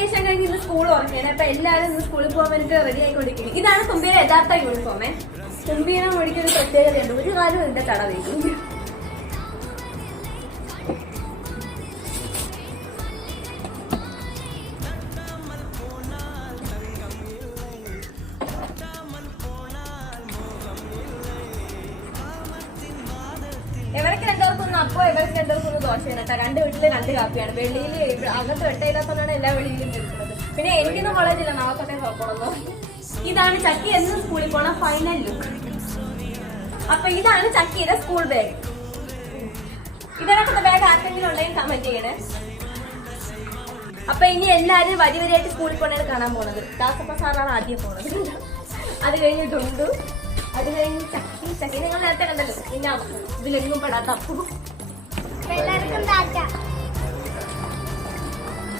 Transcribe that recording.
Vacation കഴിഞ്ഞ് ഇന്ന് school ഉറങ്ങിയാണ് അപ്പൊ എല്ലാവരും ഇന്ന് സ്കൂളിൽ പോകാൻ വേണ്ടിട്ട് റെഡി ആയിക്കൊണ്ടിരിക്കുന്നു. ഇതാണ് തുമ്പിയുടെ യഥാർത്ഥ യൂണിഫോമേ തുമ്പിനെ ഓടിക്കുന്ന പ്രത്യേകതയുണ്ട്. ഒരു കാലം എന്റെ തട വയ്ക്കും ഇവർക്ക് രണ്ടുപേർക്കും അപ്പോ ഇവർക്ക് രണ്ടുപേർക്കും ദോശയാണ്. കേട്ടോ രണ്ട് വീട്ടിൽ രണ്ട് കാപ്പിയാണ്. വെളിയിൽ അകത്ത് വെട്ടയില്ലാത്തതാണ് എല്ലാ വെളിയിലും കേൾക്കുന്നത് പിന്നെ എനിക്കൊന്നും കോളേജില്ല നാളെ നോക്കണമെന്നോ ഇതാണ് ചക്കി എന്ന് സ്കൂളിൽ പോണ ഫൈനൽ ലുക്ക് അപ്പൊ ഇതാണ് ചക്കിയുടെ സ്കൂൾ ബാഗ് ഇതിനകത്ത് ബാഗ് ആർക്കെങ്കിലും ഉണ്ടെങ്കിൽ കമന്റ് ചെയ്യണേ. അപ്പൊ ഇനി എല്ലാരും വരി വരിയായിട്ട് സ്കൂളിൽ പോണേണ് കാണാൻ പോണത്. ദാസപ്പ സാറാണ് ആദ്യം പോണത്. അത് കഴിഞ്ഞ് ഡുണ്ടു അത് കഴിഞ്ഞ് ചക്കി. ചക്കി നിങ്ങൾ നേരത്തെ കണ്ടല്ലോ. പിന്നെ ഇതിലെങ്ങും പെടാത്ത അപ്പു Pelar